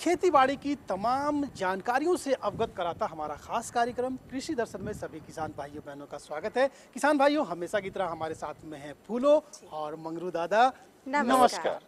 खेती बाड़ी की तमाम जानकारियों से अवगत कराता हमारा खास कार्यक्रम कृषि दर्शन में सभी किसान भाइयों बहनों का स्वागत है। किसान भाइयों, हमेशा की तरह हमारे साथ में है फूलो और मंगरू दादा। नमस्कार।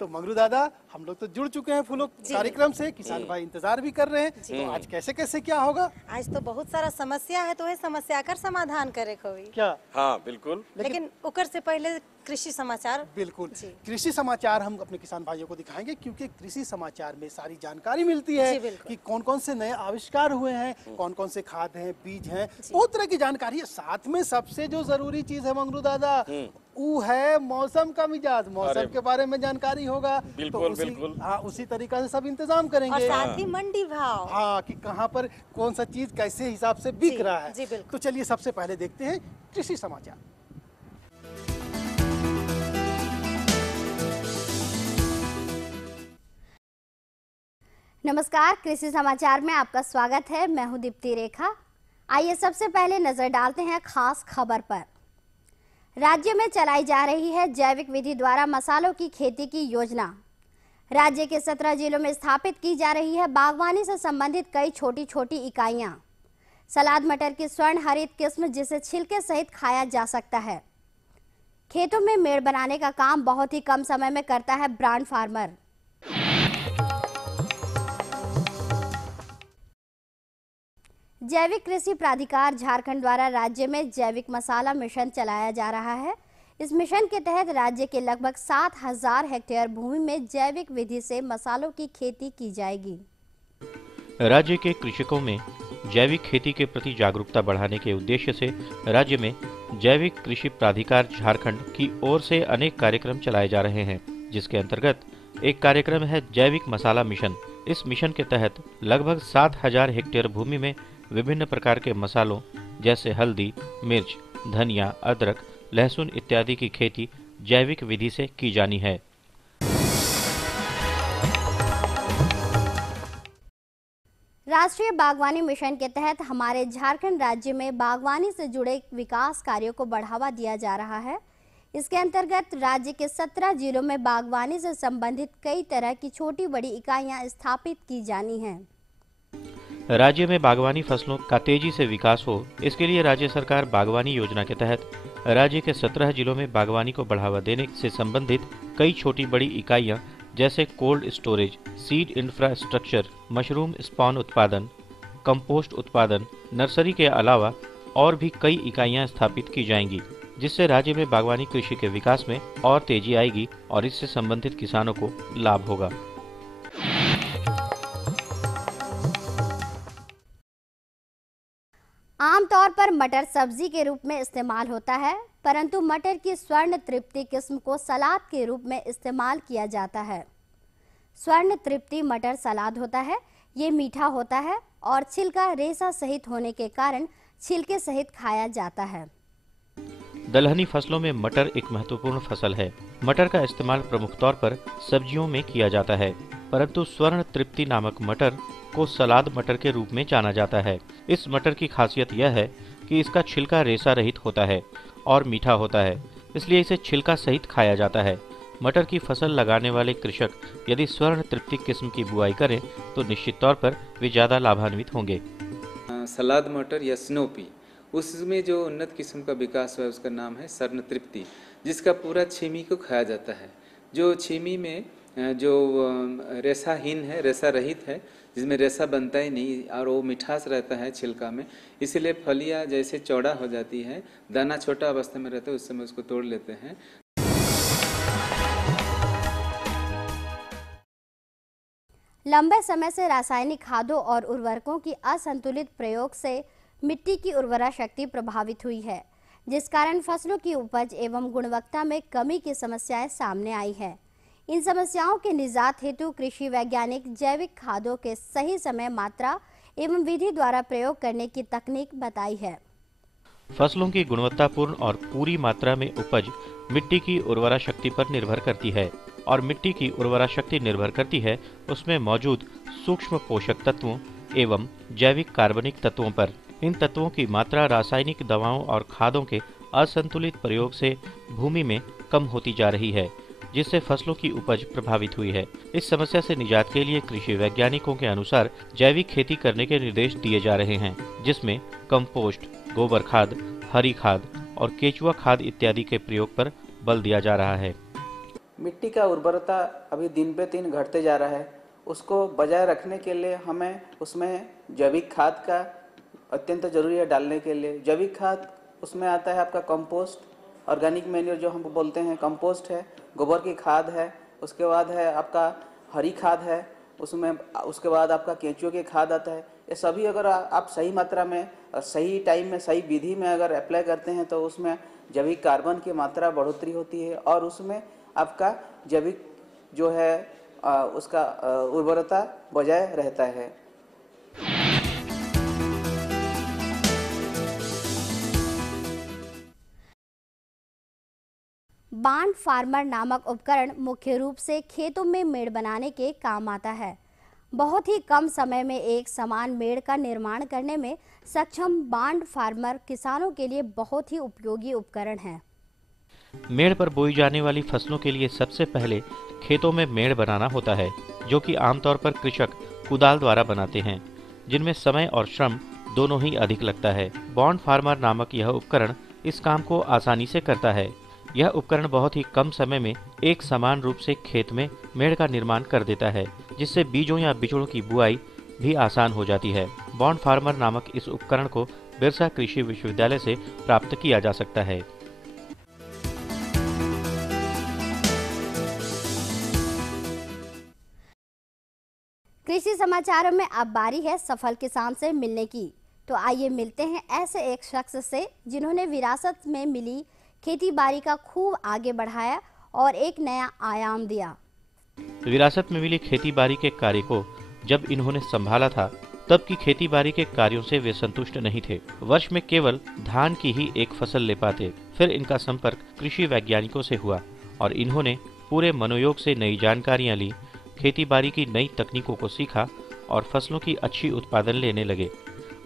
तो मंगरू दादा, हम लोग तो जुड़ चुके हैं फूलो कार्यक्रम से, किसान भाई इंतजार भी कर रहे हैं। तो आज कैसे कैसे क्या होगा? आज तो बहुत सारा समस्या है, तो वही समस्या कर समाधान करे कोई क्या? हाँ बिल्कुल। लेकिन उकर से पहले कृषि समाचार। बिल्कुल, कृषि समाचार हम अपने किसान भाइयों को दिखाएंगे, क्योंकि कृषि समाचार में सारी जानकारी मिलती है कि कौन कौन से नए आविष्कार हुए हैं, कौन कौन से खाद हैं, बीज हैं, बहुत तरह की जानकारी है। साथ में सबसे जो जरूरी चीज है मंगरू दादा, वो है मौसम का मिजाज। मौसम के बारे में जानकारी होगा। बिल्कुल, तो बिल्कुल। हाँ, उसी तरीका से सब इंतजाम करेंगे। और साथ ही मंडी भाव, हाँ, कि कहाँ पर कौन सा चीज कैसे हिसाब से बिक रहा है। तो चलिए सबसे पहले देखते हैं कृषि समाचार। नमस्कार, कृषि समाचार में आपका स्वागत है। मैं हूं दीप्ति रेखा। आइए सबसे पहले नजर डालते हैं खास खबर पर। राज्य में चलाई जा रही है जैविक विधि द्वारा मसालों की खेती की योजना। राज्य के 17 जिलों में स्थापित की जा रही है बागवानी से संबंधित कई छोटी छोटी इकाइयां। सलाद मटर की स्वर्ण हरित किस्म, जिसे छिलके सहित खाया जा सकता है। खेतों में मेड़ बनाने का काम बहुत ही कम समय में करता है ब्रांड फार्मर। जैविक कृषि प्राधिकार झारखंड द्वारा राज्य में जैविक मसाला मिशन चलाया जा रहा है। इस मिशन के तहत राज्य के लगभग 7000 हेक्टेयर भूमि में जैविक विधि से मसालों की खेती की जाएगी। राज्य के कृषकों में जैविक खेती के प्रति जागरूकता बढ़ाने के उद्देश्य से राज्य में जैविक कृषि प्राधिकार झारखंड की ओर से अनेक कार्यक्रम चलाए जा रहे हैं, जिसके अंतर्गत एक कार्यक्रम है जैविक मसाला मिशन। इस मिशन के तहत लगभग 7000 हेक्टेयर भूमि में विभिन्न प्रकार के मसालों जैसे हल्दी, मिर्च, धनिया, अदरक, लहसुन इत्यादि की खेती जैविक विधि से की जानी है। राष्ट्रीय बागवानी मिशन के तहत हमारे झारखंड राज्य में बागवानी से जुड़े विकास कार्यों को बढ़ावा दिया जा रहा है। इसके अंतर्गत राज्य के 17 जिलों में बागवानी से संबंधित कई तरह की छोटी बड़ी इकाइयां स्थापित की जानी हैं। राज्य में बागवानी फसलों का तेजी से विकास हो, इसके लिए राज्य सरकार बागवानी योजना के तहत राज्य के 17 जिलों में बागवानी को बढ़ावा देने से संबंधित कई छोटी बड़ी इकाइयां जैसे cold storage, seed infrastructure, mushroom spawn उत्पादन, कंपोस्ट उत्पादन, नर्सरी के अलावा और भी कई इकाइयां स्थापित की जाएंगी, जिससे राज्य में बागवानी कृषि के विकास में और तेजी आएगी और इससे संबंधित किसानों को लाभ होगा। आमतौर पर मटर सब्जी के रूप में इस्तेमाल होता है, परंतु मटर की स्वर्ण तृप्ति किस्म को सलाद के रूप में इस्तेमाल किया जाता है। स्वर्ण तृप्ति मटर सलाद होता है। ये मीठा होता है और छिलका रेशा सहित होने के कारण छिलके सहित खाया जाता है। दलहनी फसलों में मटर एक महत्वपूर्ण फसल है। मटर का इस्तेमाल प्रमुख तौर पर सब्जियों में किया जाता है, परंतु स्वर्ण तृप्ति नामक मटर को सलाद मटर के रूप में जाना जाता है। इस मटर की खासियत यह है कि इसका छिलका रेशा रहित होता है और मीठा होता है, इसलिए इसे छिलका सहित खाया जाता है। मटर की फसल लगाने वाले कृषक यदि स्वर्ण तृप्ति किस्म की बुआई करें तो निश्चित तौर पर वे ज़्यादा लाभान्वित होंगे। सलाद मटर या स्नोपी, उसमें जो उन्नत किस्म का विकास हुआ है उसका नाम है स्वर्ण तृप्ति, जिसका पूरा छीमी को खाया जाता है। जो छीमी में जो रेशाहीन है, रेशा रहित है, जिसमें रेशा बनता ही नहीं और वो मिठास रहता है छिलका में, इसलिए फलियां जैसे चौड़ा हो जाती है, दाना छोटा अवस्था में रहता है, उस समय उसको तोड़ लेते हैं। लंबे समय से रासायनिक खादों और उर्वरकों की असंतुलित प्रयोग से मिट्टी की उर्वरा शक्ति प्रभावित हुई है, जिस कारण फसलों की उपज एवं गुणवत्ता में कमी की समस्याएं सामने आई है। इन समस्याओं के निजात हेतु कृषि वैज्ञानिक जैविक खादों के सही समय, मात्रा एवं विधि द्वारा प्रयोग करने की तकनीक बताई है। फसलों की गुणवत्तापूर्ण और पूरी मात्रा में उपज मिट्टी की उर्वरा शक्ति पर निर्भर करती है और मिट्टी की उर्वरा शक्ति निर्भर करती है उसमें मौजूद सूक्ष्म पोषक तत्वों एवं जैविक कार्बनिक तत्वों पर। इन तत्वों की मात्रा रासायनिक दवाओं और खादों के असंतुलित प्रयोग से भूमि में कम होती जा रही है जिससे फसलों की उपज प्रभावित हुई है। इस समस्या से निजात के लिए कृषि वैज्ञानिकों के अनुसार जैविक खेती करने के निर्देश दिए जा रहे हैं, जिसमें कंपोस्ट, गोबर खाद, हरी खाद और केचुआ खाद इत्यादि के प्रयोग पर बल दिया जा रहा है। मिट्टी का उर्वरता अभी दिन पे दिन घटते जा रहा है। उसको बजाय रखने के लिए हमें उसमें जैविक खाद का अत्यंत जरूरी है डालने के लिए। जैविक खाद उसमें आता है आपका कंपोस्ट, ऑर्गेनिक मैन्योर जो हम बोलते हैं, कंपोस्ट है, गोबर की खाद है, उसके बाद है आपका हरी खाद है, उसमें उसके बाद आपका केंचुए की खाद आता है। ये सभी अगर आप सही मात्रा में, सही टाइम में, सही विधि में अगर अप्लाई करते हैं तो उसमें जैविक कार्बन की मात्रा बढ़ोतरी होती है और उसमें आपका जैविक जो है उसका उर्वरता बजाय रहता है। बांड फार्मर नामक उपकरण मुख्य रूप से खेतों में मेड़ बनाने के काम आता है। बहुत ही कम समय में एक समान मेड़ का निर्माण करने में सक्षम बांड फार्मर किसानों के लिए बहुत ही उपयोगी उपकरण है। मेड़ पर बोई जाने वाली फसलों के लिए सबसे पहले खेतों में मेड़ बनाना होता है, जो कि आमतौर पर कृषक कुदाल द्वारा बनाते हैं, जिनमें समय और श्रम दोनों ही अधिक लगता है। बॉन्ड फार्मर नामक यह उपकरण इस काम को आसानी से करता है। यह उपकरण बहुत ही कम समय में एक समान रूप से खेत में मेड़ का निर्माण कर देता है, जिससे बीजों या बिचड़ों की बुआई भी आसान हो जाती है। बॉन्ड फार्मर नामक इस उपकरण को बिरसा कृषि विश्वविद्यालय से प्राप्त किया जा सकता है। कृषि समाचारों में अब बारी है सफल किसान से मिलने की। तो आइए मिलते हैं ऐसे एक शख्स से जिन्होंने विरासत में मिली खेती बाड़ी का खूब आगे बढ़ाया और एक नया आयाम दिया। विरासत में मिली खेती बाड़ी के कार्य को जब इन्होंने संभाला था, तब की खेती बाड़ी के कार्यों से वे संतुष्ट नहीं थे। वर्ष में केवल धान की ही एक फसल ले पाते। फिर इनका संपर्क कृषि वैज्ञानिकों से हुआ और इन्होंने पूरे मनोयोग से नई जानकारियां ली, खेती बाड़ी की नई तकनीकों को सीखा और फसलों की अच्छी उत्पादन लेने लगे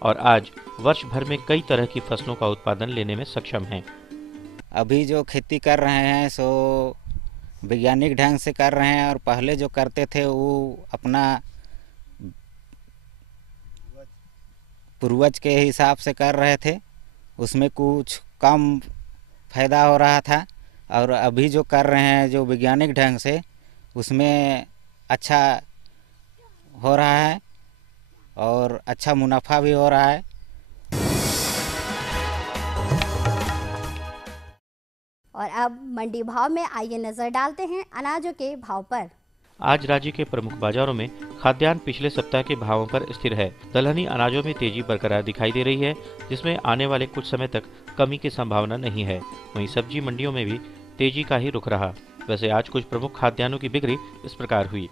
और आज वर्ष भर में कई तरह की फसलों का उत्पादन लेने में सक्षम हैं। अभी जो खेती कर रहे हैं सो वैज्ञानिक ढंग से कर रहे हैं और पहले जो करते थे वो अपना पूर्वज के हिसाब से कर रहे थे, उसमें कुछ कम फायदा हो रहा था। और अभी जो कर रहे हैं जो वैज्ञानिक ढंग से, उसमें अच्छा हो रहा है और अच्छा मुनाफा भी हो रहा है। और अब मंडी भाव में आइए नजर डालते हैं अनाजों के भाव पर। आज राज्य के प्रमुख बाजारों में खाद्यान्न पिछले सप्ताह के भावों पर स्थिर है। दलहनी अनाजों में तेजी बरकरार दिखाई दे रही है, जिसमें आने वाले कुछ समय तक कमी की संभावना नहीं है। वहीं सब्जी मंडियों में भी तेजी का ही रुख रहा। वैसे आज कुछ प्रमुख खाद्यान्नों की बिक्री इस प्रकार हुई।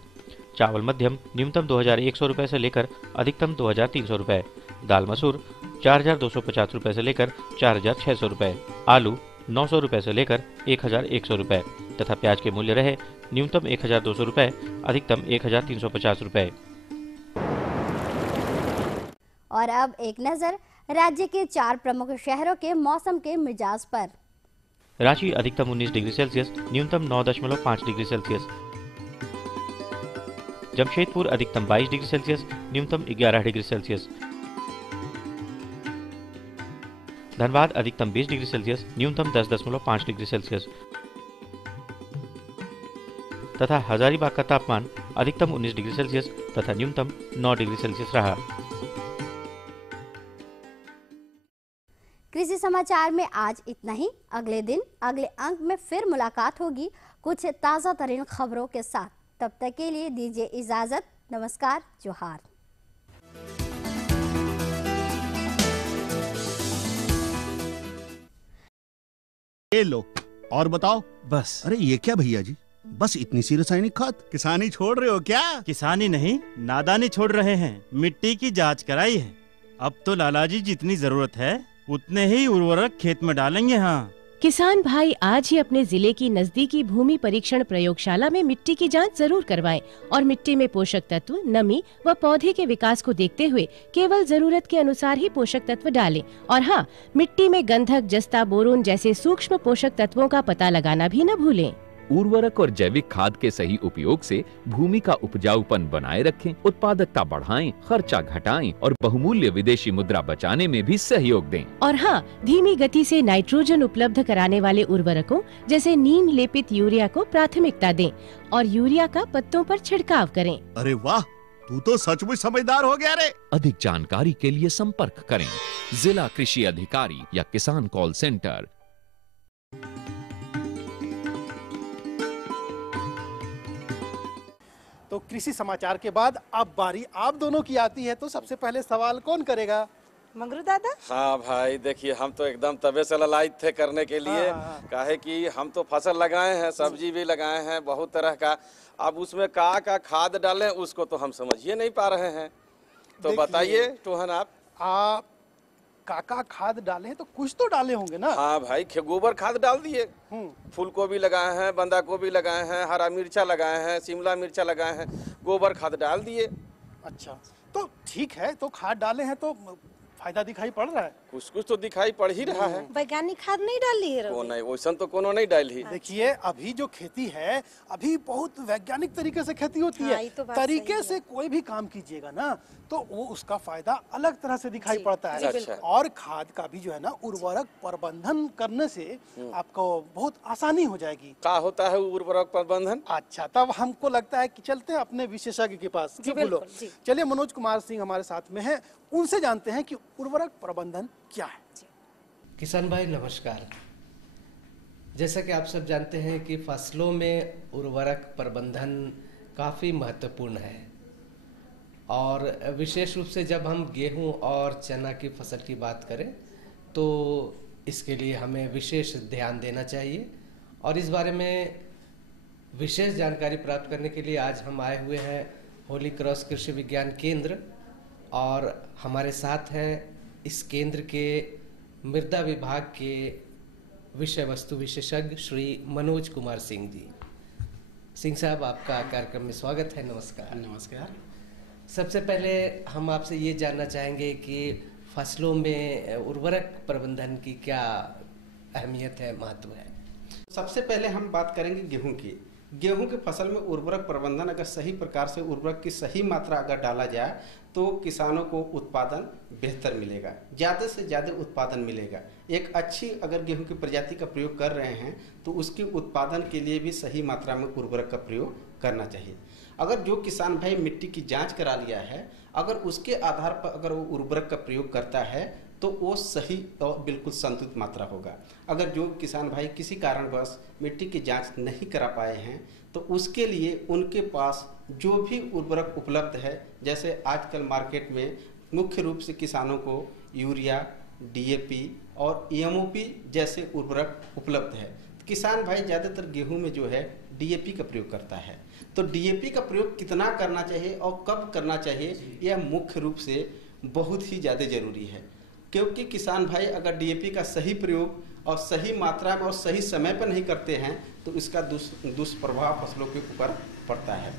चावल मध्यम न्यूनतम 2100 रुपये से लेकर अधिकतम 2300 रुपये। दाल मसूर 4250 रुपये से लेकर 4600 रुपये। आलू 900 रुपये से लेकर 1100 रुपये तथा प्याज के मूल्य रहे न्यूनतम 1200 रुपये, अधिकतम 1350 रुपये। और अब एक नजर राज्य के 4 प्रमुख शहरों के मौसम के मिजाज पर। रांची अधिकतम 19 डिग्री सेल्सियस, न्यूनतम 9.5 डिग्री सेल्सियस। जमशेदपुर अधिकतम 22 डिग्री सेल्सियस, न्यूनतम 11 डिग्री सेल्सियस। धनबाद अधिकतम 20 डिग्री सेल्सियस, न्यूनतम 10.5 डिग्री सेल्सियस तथा हजारीबाग का तापमान अधिकतम 19 डिग्री सेल्सियस तथा न्यूनतम 9 डिग्री सेल्सियस रहा। कृषि समाचार में आज इतना ही। अगले दिन अगले अंक में फिर मुलाकात होगी कुछ ताज़ा तरीन खबरों के साथ। तब तक के लिए दीजिए इजाजत। नमस्कार, जोहार। ये लो और बताओ। बस। अरे ये क्या भैया जी, बस इतनी सी रासायनिक खाद? किसानी छोड़ रहे हो क्या? किसानी नहीं, नादानी छोड़ रहे हैं। मिट्टी की जांच कराई है। अब तो लालाजी जितनी जरूरत है उतने ही उर्वरक खेत में डालेंगे। हाँ, किसान भाई आज ही अपने जिले की नजदीकी भूमि परीक्षण प्रयोगशाला में मिट्टी की जांच जरूर करवाएं और मिट्टी में पोषक तत्व, नमी व पौधे के विकास को देखते हुए केवल जरूरत के अनुसार ही पोषक तत्व डालें। और हाँ, मिट्टी में गंधक, जस्ता, बोरोन जैसे सूक्ष्म पोषक तत्वों का पता लगाना भी न भूलें। उर्वरक और जैविक खाद के सही उपयोग से भूमि का उपजाऊपन बनाए रखें, उत्पादकता बढ़ाएं, खर्चा घटाएं और बहुमूल्य विदेशी मुद्रा बचाने में भी सहयोग दें। और हाँ, धीमी गति से नाइट्रोजन उपलब्ध कराने वाले उर्वरकों जैसे नीम लेपित यूरिया को प्राथमिकता दें और यूरिया का पत्तों पर छिड़काव करें। अरे वाह, तू तो सचमुच समझदार हो गया रे। अधिक जानकारी के लिए संपर्क करें जिला कृषि अधिकारी या किसान कॉल सेंटर। तो कृषि समाचार के बाद अब बारी आप दोनों की आती है, तो सबसे पहले सवाल कौन करेगा? मंगरू दादा। हाँ भाई, देखिए हम तो एकदम तबे से ललायत थे करने के लिए। काहे कि हम तो फसल लगाए हैं, सब्जी भी लगाए हैं बहुत तरह का। अब उसमें का खाद डालें उसको तो हम समझिए नहीं पा रहे हैं। तो बताइए टोहन आप काका खाद डाले हैं तो कुछ तो डाले होंगे ना? हाँ भाई, गोबर खाद डाल दिए। फूल गोभी लगाए हैं, बंदा गोभी लगाए हैं, हरा मिर्चा लगाए हैं, शिमला मिर्चा लगाए हैं, गोबर खाद डाल दिए। अच्छा, तो ठीक है, तो खाद डाले हैं तो फायदा दिखाई पड़ रहा है? कुछ तो दिखाई पड़ ही रहा है। वैज्ञानिक खाद नहीं डाली है? कौन नहीं, वैसा तो कोनो नहीं डाली। देखिए, अभी जो खेती है अभी बहुत वैज्ञानिक तरीके से खेती होती है। तो तरीके से कोई भी काम कीजिएगा ना तो वो उसका फायदा अलग तरह से दिखाई पड़ता है। अच्छा। और खाद का भी जो है ना उर्वरक प्रबंधन करने से आपको बहुत आसानी हो जाएगी। क्या होता है उर्वरक प्रबंधन? अच्छा, तब हमको लगता है कि चलते हैं अपने विशेषज्ञ के पास। बोलो, चलिए मनोज कुमार सिंह हमारे साथ में है, उनसे जानते हैं कि उर्वरक प्रबंधन क्या है। किसान भाई नमस्कार। जैसा कि आप सब जानते हैं कि फसलों में उर्वरक प्रबंधन काफ़ी महत्वपूर्ण है और विशेष रूप से जब हम गेहूं और चना की फसल की बात करें तो इसके लिए हमें विशेष ध्यान देना चाहिए। और इस बारे में विशेष जानकारी प्राप्त करने के लिए आज हम आए हुए हैं होली क्रॉस कृषि विज्ञान केंद्र और हमारे साथ हैं इस केंद्र के मृदा विभाग के विषय वस्तु विशेषज्ञ श्री मनोज कुमार सिंह जी। सिंह साहब, आपका कार्यक्रम में स्वागत है। नमस्कार। नमस्कार। सबसे पहले हम आपसे ये जानना चाहेंगे कि फसलों में उर्वरक प्रबंधन की क्या अहमियत है, महत्व है? सबसे पहले हम बात करेंगे गेहूं की। गेहूं की फसल में उर्वरक प्रबंधन अगर सही प्रकार से उर्वरक की सही मात्रा अगर डाला जाए तो किसानों को उत्पादन बेहतर मिलेगा, ज़्यादा से ज़्यादा उत्पादन मिलेगा। एक अच्छी अगर गेहूं की प्रजाति का प्रयोग कर रहे हैं तो उसके उत्पादन के लिए भी सही मात्रा में उर्वरक का प्रयोग करना चाहिए। अगर जो किसान भाई मिट्टी की जांच करा लिया है, अगर उसके आधार पर अगर वो उर्वरक का प्रयोग करता है तो वो सही और बिल्कुल संतुलित मात्रा होगा। अगर जो किसान भाई किसी कारणवश मिट्टी की जांच नहीं करा पाए हैं तो उसके लिए उनके पास जो भी उर्वरक उपलब्ध है, जैसे आजकल मार्केट में मुख्य रूप से किसानों को यूरिया, डीएपी और एमओपी जैसे उर्वरक उपलब्ध है। किसान भाई ज़्यादातर गेहूं में जो है डीएपी का प्रयोग करता है। तो डीएपी का प्रयोग कितना करना चाहिए और कब करना चाहिए, यह मुख्य रूप से बहुत ही ज़्यादा ज़रूरी है, क्योंकि किसान भाई अगर डीएपी का सही प्रयोग और सही मात्रा में और सही समय पर नहीं करते हैं तो इसका दुष्प्रभाव फसलों के ऊपर पड़ता है।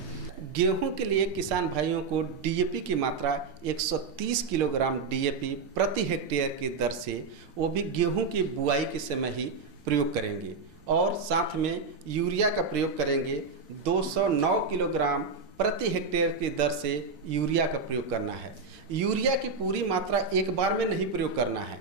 गेहूं के लिए किसान भाइयों को डीएपी की मात्रा 130 किलोग्राम डीएपी प्रति हेक्टेयर की दर से, वो भी गेहूं की बुआई के समय ही प्रयोग करेंगे। और साथ में यूरिया का प्रयोग करेंगे 209 किलोग्राम प्रति हेक्टेयर की दर से यूरिया का प्रयोग करना है। यूरिया की पूरी मात्रा एक बार में नहीं प्रयोग करना है।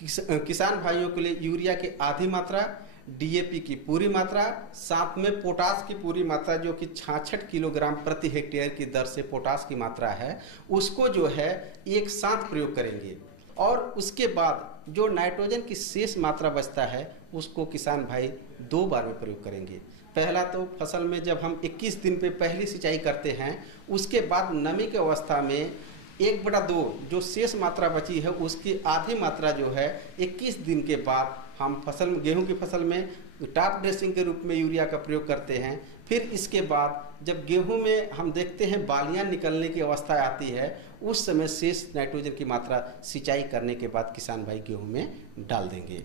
किसान भाइयों के लिए यूरिया की आधी मात्रा, डीएपी की पूरी मात्रा, साथ में पोटास की पूरी मात्रा जो कि 66 किलोग्राम प्रति हेक्टेयर की दर से पोटास की मात्रा है, उसको जो है एक साथ प्रयोग करेंगे। और उसके बाद जो नाइट्रोजन की शेष मात्रा बचता है उसको किसान भाई 2 बार में प्रयोग करेंगे। पहला तो फसल में जब हम 21 दिन पे पहली सिंचाई करते हैं, उसके बाद नमी की अवस्था में 1/2 जो शेष मात्रा बची है उसकी आधी मात्रा जो है 21 दिन के बाद हम फसल गेहूं की फसल में टॉप ड्रेसिंग के रूप में यूरिया का प्रयोग करते हैं। फिर इसके बाद जब गेहूं में हम देखते हैं बालियां निकलने की अवस्था आती है, उस समय शेष नाइट्रोजन की मात्रा सिंचाई करने के बाद किसान भाई गेहूं में डाल देंगे।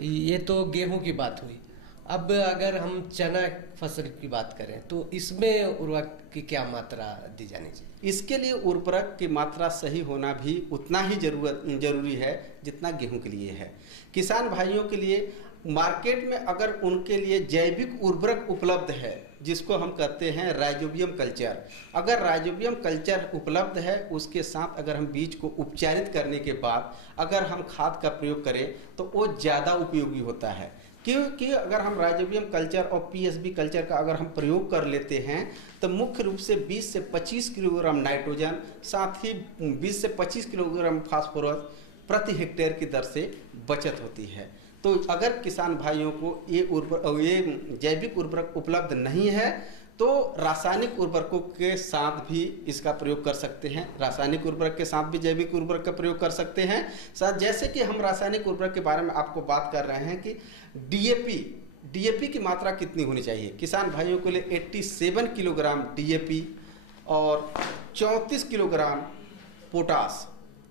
ये तो गेहूं की बात हुई। अब अगर हम चना फसल की बात करें तो इसमें उर्वरक की क्या मात्रा दी जानी चाहिए? इसके लिए उर्वरक की मात्रा सही होना भी उतना ही जरूरी है जितना गेहूं के लिए है। किसान भाइयों के लिए मार्केट में अगर उनके लिए जैविक उर्वरक उपलब्ध है, जिसको हम कहते हैं राइजोबियम कल्चर, अगर राइजोबियम कल्चर उपलब्ध है, उसके साथ अगर हम बीज को उपचारित करने के बाद अगर हम खाद का प्रयोग करें तो वो ज़्यादा उपयोगी होता है। क्योंकि अगर हम राइजोबियम कल्चर और पीएसबी कल्चर का अगर हम प्रयोग कर लेते हैं तो मुख्य रूप से 20 से 25 किलोग्राम नाइट्रोजन, साथ ही 20 से 25 किलोग्राम फास्फोरस प्रति हेक्टेयर की दर से बचत होती है। तो अगर किसान भाइयों को ये जैविक उर्वरक उपलब्ध नहीं है तो रासायनिक उर्वरकों के साथ भी इसका प्रयोग कर सकते हैं। रासायनिक उर्वरक के साथ भी जैविक उर्वरक का प्रयोग कर सकते हैं। साथ जैसे कि हम रासायनिक उर्वरक के बारे में आपको बात कर रहे हैं कि डीएपी की मात्रा कितनी होनी चाहिए। किसान भाइयों के लिए 87 किलोग्राम डीएपी और 34 किलोग्राम पोटास,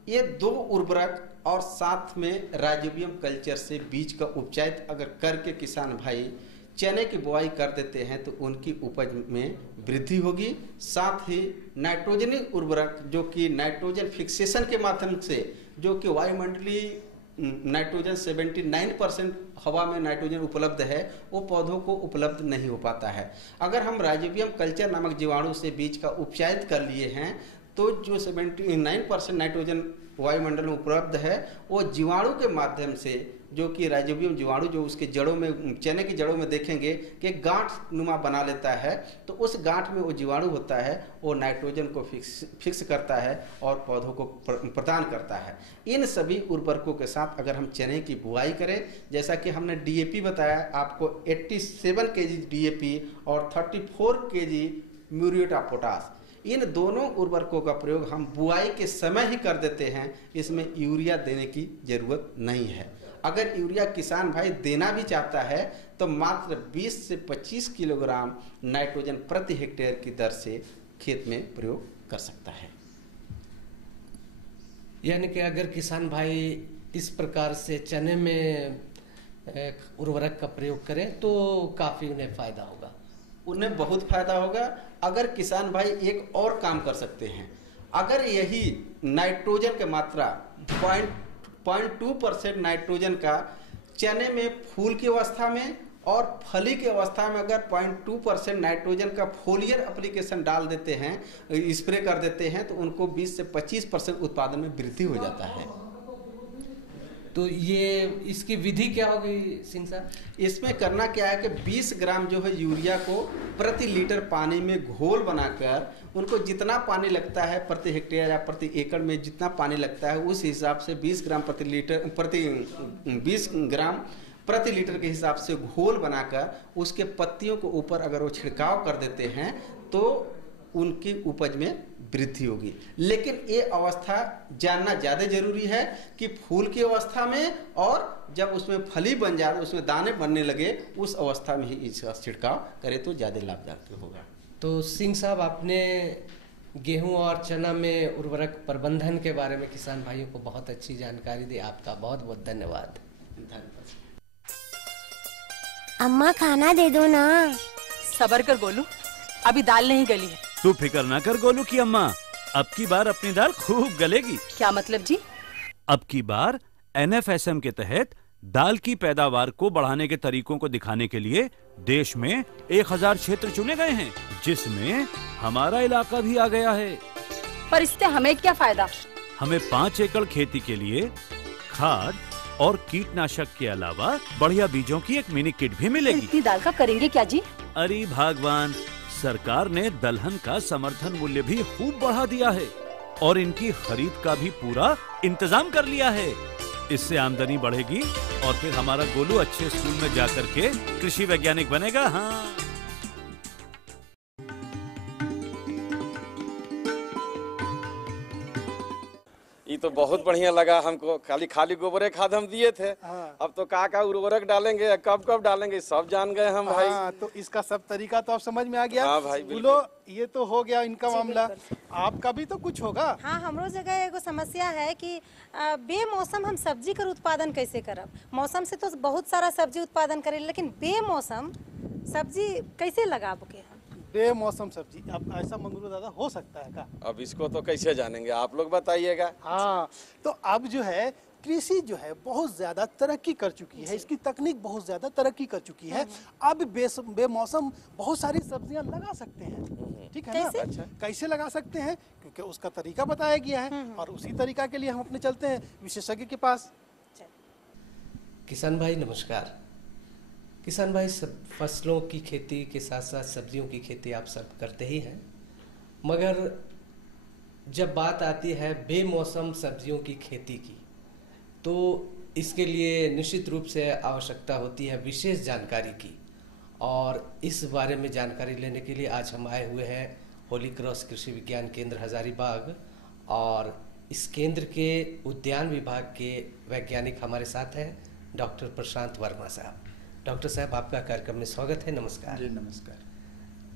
ये 2 उर्वरक और साथ में राइजोबियम कल्चर से बीज का उपचारित अगर करके किसान भाई चने की बुआई कर देते हैं तो उनकी उपज में वृद्धि होगी। साथ ही नाइट्रोजनी उर्वरक जो कि नाइट्रोजन फिक्सेशन के माध्यम से, जो कि वायुमंडलीय नाइट्रोजन 79% हवा में नाइट्रोजन उपलब्ध है, वो पौधों को उपलब्ध नहीं हो पाता है। अगर हम राइजोबियम कल्चर नामक जीवाणु से बीज का उपचारित कर लिए हैं तो जो 79% नाइट्रोजन वायुमंडल में उपलब्ध है वो जीवाणु के माध्यम से, जो कि राइजोबियम जीवाणु जो उसके जड़ों में, चने की जड़ों में देखेंगे कि गांठ नुमा बना लेता है, तो उस गांठ में वो जीवाणु होता है, वो नाइट्रोजन को फिक्स करता है और पौधों को प्रदान करता है। इन सभी उर्वरकों के साथ अगर हम चने की बुआई करें, जैसा कि हमने डीएपी बताया आपको 87 केजी डीएपी और 34 केजी म्यूरेट ऑफ पोटास, इन दोनों उर्वरकों का प्रयोग हम बुआई के समय ही कर देते हैं। इसमें यूरिया देने की जरूरत नहीं है। अगर यूरिया किसान भाई देना भी चाहता है तो मात्र 20 से 25 किलोग्राम नाइट्रोजन प्रति हेक्टेयर की दर से खेत में प्रयोग कर सकता है। यानी कि अगर किसान भाई इस प्रकार से चने में उर्वरक का प्रयोग करें तो काफ़ी उन्हें फायदा होगा। उन्हें बहुत फायदा होगा। अगर किसान भाई एक और काम कर सकते हैं, अगर यही नाइट्रोजन की मात्रा 0.2% नाइट्रोजन का चने में फूल की अवस्था में और फली की अवस्था में अगर 0.2% नाइट्रोजन का फोलियर एप्लीकेशन डाल देते हैं, स्प्रे कर देते हैं, तो उनको 20 से 25% उत्पादन में वृद्धि हो जाता है। तो ये इसकी विधि क्या होगी सिंह साहब? इसमें करना क्या है कि 20 ग्राम जो है यूरिया को प्रति लीटर पानी में घोल बनाकर, उनको जितना पानी लगता है प्रति हेक्टेयर या प्रति एकड़ में जितना पानी लगता है उस हिसाब से 20 ग्राम प्रति लीटर के हिसाब से घोल बनाकर उसके पत्तियों के ऊपर अगर वो छिड़काव कर देते हैं तो उनकी उपज में वृद्धि होगी। लेकिन ये अवस्था जानना ज़्यादा जरूरी है कि फूल की अवस्था में और जब उसमें फली बन जाए, उसमें दाने बनने लगे, उस अवस्था में ही इसका छिड़काव करें तो ज़्यादा लाभदायक होगा। तो सिंह साहब, आपने गेहूं और चना में उर्वरक प्रबंधन के बारे में किसान भाइयों को बहुत अच्छी जानकारी दी। आपका बहुत बहुत धन्यवाद। अम्मा खाना दे दो ना। सबर कर गोलू, अभी दाल नहीं गली है। तू फिक्र ना कर गोलू की अम्मा, अब की बार अपनी दाल खूब गलेगी। क्या मतलब जी? अब की बार NFSM के तहत दाल की पैदावार को बढ़ाने के तरीकों को दिखाने के लिए देश में 1000 क्षेत्र चुने गए हैं, जिसमें हमारा इलाका भी आ गया है। पर इससे हमें क्या फायदा? हमें 5 एकड़ खेती के लिए खाद और कीटनाशक के अलावा बढ़िया बीजों की एक मिनी किट भी मिलेगी। इतनी दाल का करेंगे क्या जी? अरे भगवान, सरकार ने दलहन का समर्थन मूल्य भी खूब बढ़ा दिया है और इनकी खरीद का भी पूरा इंतजाम कर लिया है। इससे आमदनी बढ़ेगी और फिर हमारा गोलू अच्छे स्कूल में जाकर के कृषि वैज्ञानिक बनेगा। हाँ, ये तो बहुत बढ़िया लगा हमको। खाली गोबरे खाद हम दिए थे। हाँ। अब तो का उर्वरक डालेंगे, कब कब डालेंगे, सब जान गए हम भाई। हाँ, तो इसका सब तरीका तो आप समझ में आ गया। हाँ भाई, बोलो, ये तो हो गया इनका मामला। आपका भी तो कुछ होगा। हाँ, हमरो जगह एगो समस्या है कि बेमौसम हम सब्जी कर उत्पादन कैसे करब। मौसम से तो बहुत सारा सब्जी उत्पादन करे, लेकिन बेमौसम सब्जी कैसे लगाब के? बेमौसम सब्जी, अब ऐसा मंगरू दादा हो सकता है क्या? अब इसको तो कैसे जानेंगे, आप लोग बताइएगा। हाँ, तो अब जो है कृषि जो है बहुत ज़्यादा तरक्की कर चुकी है, इसकी तकनीक बहुत ज़्यादा तरक्की कर चुकी है। अब बेमौसम बहुत सारी सब्जियां लगा सकते हैं, ठीक है ना? कैसे? कैसे लगा सकते हैं, क्योंकि उसका तरीका बताया गया है और उसी तरीका के लिए हम अपने चलते हैं विशेषज्ञ के पास। किसान भाई नमस्कार। किसान भाई, सब फसलों की खेती के साथ साथ सब्जियों की खेती आप सब करते ही हैं, मगर जब बात आती है बेमौसम सब्जियों की खेती की, तो इसके लिए निश्चित रूप से आवश्यकता होती है विशेष जानकारी की। और इस बारे में जानकारी लेने के लिए आज हम आए हुए हैं होली क्रॉस कृषि विज्ञान केंद्र हजारीबाग, और इस केंद्र के उद्यान विभाग के वैज्ञानिक हमारे साथ हैं डॉक्टर प्रशांत वर्मा साहब। डॉक्टर साहब, आपका कार्यक्रम में स्वागत है। नमस्कार। जी नमस्कार।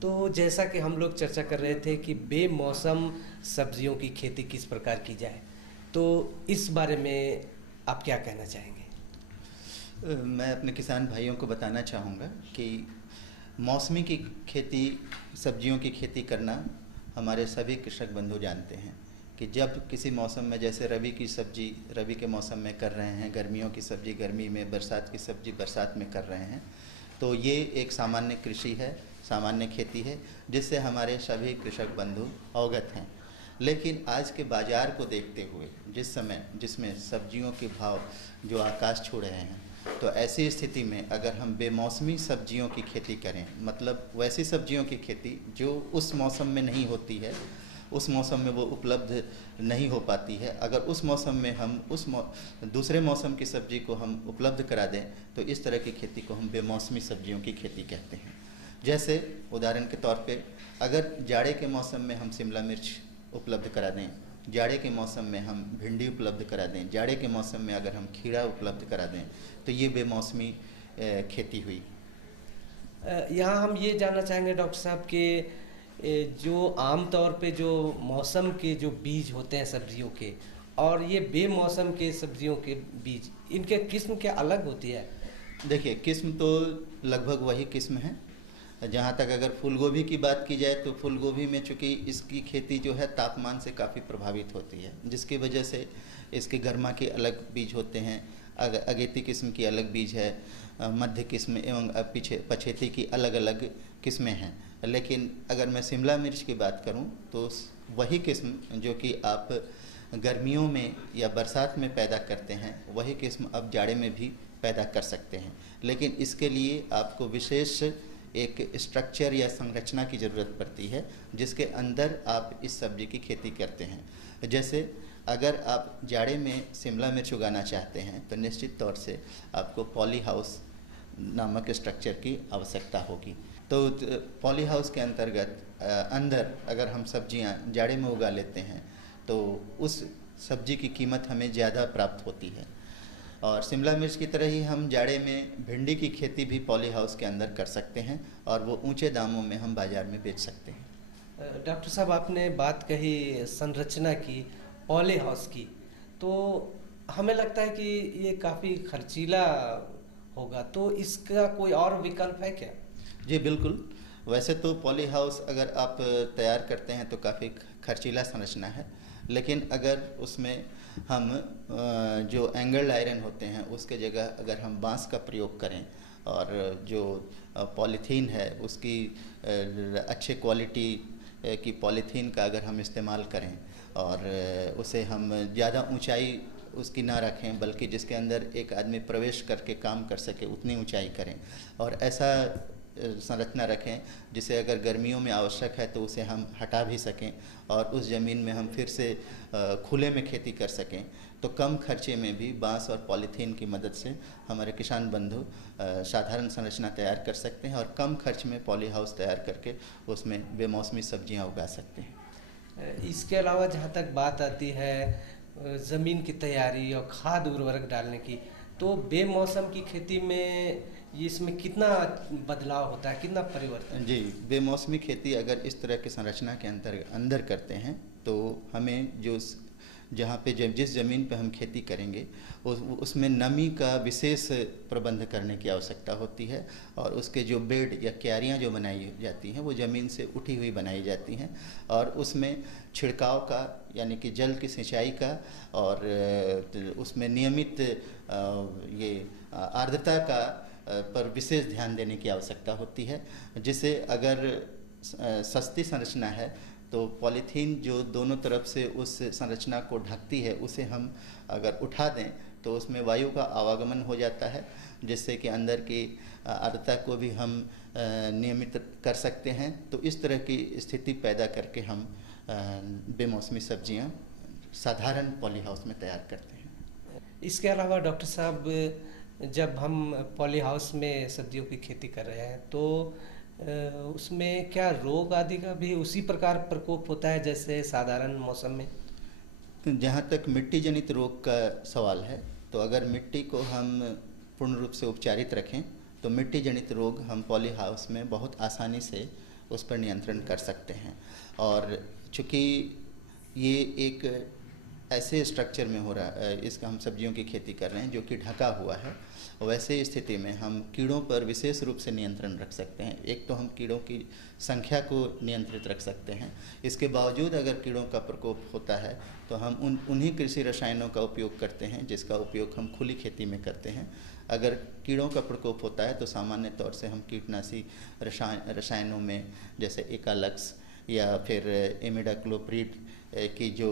तो जैसा कि हम लोग चर्चा कर रहे थे कि बेमौसम सब्जियों की खेती किस प्रकार की जाए, तो इस बारे में आप क्या कहना चाहेंगे? मैं अपने किसान भाइयों को बताना चाहूँगा कि मौसमी की खेती, सब्जियों की खेती करना हमारे सभी कृषक बंधु जानते हैं कि जब किसी मौसम में, जैसे रबी की सब्जी रबी के मौसम में कर रहे हैं, गर्मियों की सब्जी गर्मी में, बरसात की सब्जी बरसात में कर रहे हैं, तो ये एक सामान्य कृषि है, सामान्य खेती है जिससे हमारे सभी कृषक बंधु अवगत हैं। लेकिन आज के बाज़ार को देखते हुए जिसमें सब्जियों के भाव जो आकाश छू रहे हैं, तो ऐसी स्थिति में अगर हम बेमौसमी सब्जियों की खेती करें, मतलब वैसी सब्जियों की खेती जो उस मौसम में नहीं होती है, उस मौसम में वो उपलब्ध नहीं हो पाती है, अगर उस मौसम में हम दूसरे मौसम की सब्जी को हम उपलब्ध करा दें, तो इस तरह की खेती को हम बेमौसमी सब्जियों की खेती कहते हैं। जैसे उदाहरण के तौर पे अगर जाड़े के मौसम में हम शिमला मिर्च उपलब्ध करा दें, जाड़े के मौसम में हम भिंडी उपलब्ध करा दें, जाड़े के मौसम में अगर हम खीरा उपलब्ध करा दें, तो ये बेमौसमी खेती हुई। यहाँ हम ये जानना चाहेंगे डॉक्टर साहब कि जो आम तौर पे जो मौसम के जो बीज होते हैं सब्जियों के, और ये बेमौसम के सब्जियों के बीज, इनके किस्म क्या अलग होती है? देखिए, किस्म तो लगभग वही किस्म है। जहाँ तक अगर फूलगोभी की बात की जाए, तो फूलगोभी में चूँकि इसकी खेती जो है तापमान से काफ़ी प्रभावित होती है, जिसकी वजह से इसके गर्मा के अलग बीज होते हैं, अगेती किस्म की अलग बीज है, मध्य किस्म एवं पछेती की अलग अलग किस्में हैं। लेकिन अगर मैं शिमला मिर्च की बात करूं, तो वही किस्म जो कि आप गर्मियों में या बरसात में पैदा करते हैं, वही किस्म अब जाड़े में भी पैदा कर सकते हैं। लेकिन इसके लिए आपको विशेष एक स्ट्रक्चर या संरचना की ज़रूरत पड़ती है, जिसके अंदर आप इस सब्जी की खेती करते हैं। जैसे अगर आप जाड़े में शिमला मिर्च उगाना चाहते हैं, तो निश्चित तौर से आपको पॉली हाउस नामक स्ट्रक्चर की आवश्यकता होगी। तो पॉली हाउस के अंदर अगर हम सब्जियां जाड़े में उगा लेते हैं, तो उस सब्जी की कीमत हमें ज़्यादा प्राप्त होती है। और शिमला मिर्च की तरह ही हम जाड़े में भिंडी की खेती भी पॉली हाउस के अंदर कर सकते हैं, और वो ऊंचे दामों में हम बाज़ार में बेच सकते हैं। डॉक्टर साहब, आपने बात कही संरचना की, पॉली हाउस की, तो हमें लगता है कि ये काफ़ी खर्चीला होगा, तो इसका कोई और विकल्प है क्या? जी बिल्कुल। वैसे तो पॉली हाउस अगर आप तैयार करते हैं तो काफ़ी खर्चीला संरचना है, लेकिन अगर उसमें हम जो एंगल्ड आयरन होते हैं उसके जगह अगर हम बांस का प्रयोग करें, और जो पॉलीथीन है उसकी अच्छे क्वालिटी की पॉलीथीन का अगर हम इस्तेमाल करें, और उसे हम ज़्यादा ऊंचाई उसकी ना रखें, बल्कि जिसके अंदर एक आदमी प्रवेश करके काम कर सके उतनी ऊंचाई करें, और ऐसा संरचना रखें जिसे अगर गर्मियों में आवश्यक है तो उसे हम हटा भी सकें, और उस ज़मीन में हम फिर से खुले में खेती कर सकें, तो कम खर्चे में भी बांस और पॉलीथीन की मदद से हमारे किसान बंधु साधारण संरचना तैयार कर सकते हैं, और कम खर्च में पॉली हाउस तैयार करके उसमें बेमौसमी सब्जियां उगा सकते हैं। इसके अलावा जहाँ तक बात आती है ज़मीन की तैयारी और खाद उर्वरक डालने की, तो बेमौसम की खेती में इसमें कितना बदलाव होता है, कितना परिवर्तन? जी, बेमौसमी खेती अगर इस तरह की संरचना के अंदर करते हैं, तो हमें जो जहाँ पे जिस ज़मीन पे हम खेती करेंगे उसमें नमी का विशेष प्रबंध करने की आवश्यकता होती है, और उसके जो बेड या क्यारियाँ जो बनाई जाती हैं वो ज़मीन से उठी हुई बनाई जाती हैं, और उसमें छिड़काव का यानी कि जल की सिंचाई का और उसमें नियमित ये आर्द्रता का पर विशेष ध्यान देने की आवश्यकता होती है, जिसे अगर सस्ती संरचना है तो पॉलीथीन जो दोनों तरफ से उस संरचना को ढकती है उसे हम अगर उठा दें तो उसमें वायु का आवागमन हो जाता है, जिससे कि अंदर की आर्द्रता को भी हम नियमित कर सकते हैं। तो इस तरह की स्थिति पैदा करके हम बेमौसमी सब्जियां साधारण पॉली हाउस में तैयार करते हैं। इसके अलावा डॉक्टर साहब, जब हम पॉली हाउस में सब्जियों की खेती कर रहे हैं तो उसमें क्या रोग आदि का भी उसी प्रकार प्रकोप होता है जैसे साधारण मौसम में? जहाँ तक मिट्टी जनित रोग का सवाल है, तो अगर मिट्टी को हम पूर्ण रूप से उपचारित रखें तो मिट्टी जनित रोग हम पॉली हाउस में बहुत आसानी से उस पर नियंत्रण कर सकते हैं। और चूँकि ये एक ऐसे स्ट्रक्चर में हो रहा है, इसका हम सब्जियों की खेती कर रहे हैं जो कि ढका हुआ है, वैसे स्थिति में हम कीड़ों पर विशेष रूप से नियंत्रण रख सकते हैं। एक तो हम कीड़ों की संख्या को नियंत्रित रख सकते हैं, इसके बावजूद अगर कीड़ों का प्रकोप होता है तो हम उन्हीं कृषि रसायनों का उपयोग करते हैं जिसका उपयोग हम खुली खेती में करते हैं। अगर कीड़ों का प्रकोप होता है तो सामान्य तौर से हम कीटनाशी रसायनों में जैसे एकालक्स या फिर इमिडाक्लोप्रिड की जो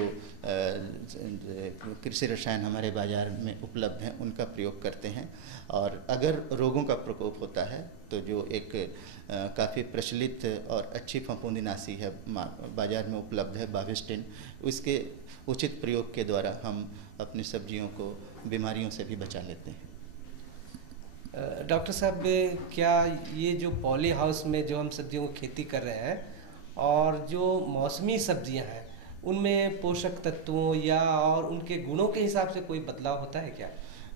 कृषि रसायन हमारे बाज़ार में उपलब्ध हैं उनका प्रयोग करते हैं। और अगर रोगों का प्रकोप होता है तो जो एक काफ़ी प्रचलित और अच्छी फफूंदीनाशी है बाज़ार में उपलब्ध है, बाविस्टिन, उसके उचित प्रयोग के द्वारा हम अपनी सब्जियों को बीमारियों से भी बचा लेते हैं। डॉक्टर साहब, क्या ये जो पॉली हाउस में जो हम सब्जियों की खेती कर रहे हैं और जो मौसमी सब्जियां हैं उनमें पोषक तत्वों या और उनके गुणों के हिसाब से कोई बदलाव होता है क्या?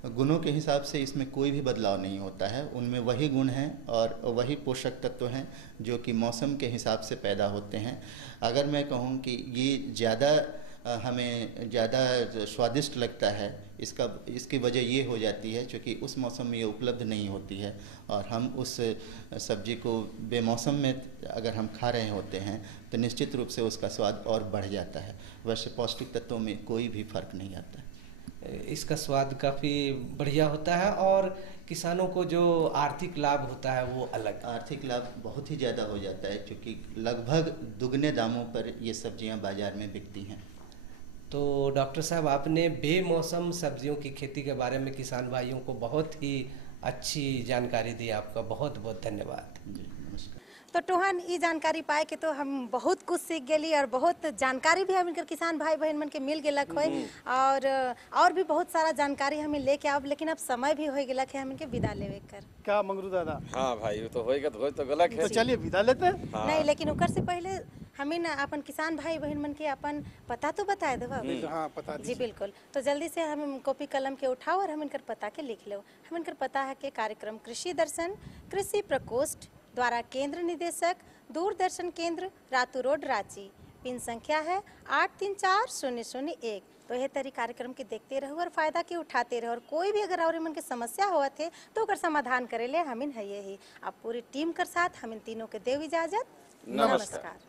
गुणों के हिसाब से इसमें कोई भी बदलाव नहीं होता है। उनमें वही गुण हैं और वही पोषक तत्व हैं जो कि मौसम के हिसाब से पैदा होते हैं। अगर मैं कहूँ कि ये हमें ज़्यादा स्वादिष्ट लगता है, इसकी वजह ये हो जाती है क्योंकि उस मौसम में ये उपलब्ध नहीं होती है और हम उस सब्जी को बेमौसम में अगर हम खा रहे होते हैं तो निश्चित रूप से उसका स्वाद और बढ़ जाता है। वैसे पौष्टिक तत्वों में कोई भी फर्क नहीं आता है। इसका स्वाद काफ़ी बढ़िया होता है और किसानों को जो आर्थिक लाभ होता है वो अलग। आर्थिक लाभ बहुत ही ज़्यादा हो जाता है क्योंकि लगभग दुगने दामों पर ये सब्जियां बाज़ार में बिकती हैं। तो डॉक्टर साहब, आपने बेमौसम सब्जियों की खेती के बारे में किसान भाइयों को बहुत ही अच्छी जानकारी दी। आपका बहुत बहुत धन्यवाद। जी नमस्कार। तो टोहन ई जानकारी पाए के तो हम बहुत कुछ सीख गेली और बहुत जानकारी भी हम इनकर किसान भाई बहन मन के मिल गेलक होय और भी बहुत सारा जानकारी हमें लेके आब, लेकिन अब समय भी हो गेलक है हम इनके विदा लेवे कर। क्या मंगरू दादा? हाँ भाई, वो तो होएगा तो गलत है। तो चलिए विदा लेते हैं। हाँ। नहीं, लेकिन ओकर से पहले हमें ना अपन किसान भाई बहन मन के अपन पता तो बताए दो। हाँ, पता जी बिल्कुल। तो जल्दी से हम कॉपी कलम के उठाओ और हम इनकर पता के लिख लो। हम इनकर पता है कि कार्यक्रम कृषि दर्शन कृषि प्रकोष्ठ द्वारा केंद्र निदेशक दूरदर्शन केंद्र रातू रोड रांची। पिन संख्या है 834001। तो यह तरी कार्यक्रम के देखते रहो और फायदा के उठाते रहो और कोई भी अगर और मन के समस्या हुआ थे तो ओकर समाधान करे ले हमिन है यही। अब पूरी टीम कर साथ हम इन तीनों के देव इजाजत। नमस्कार।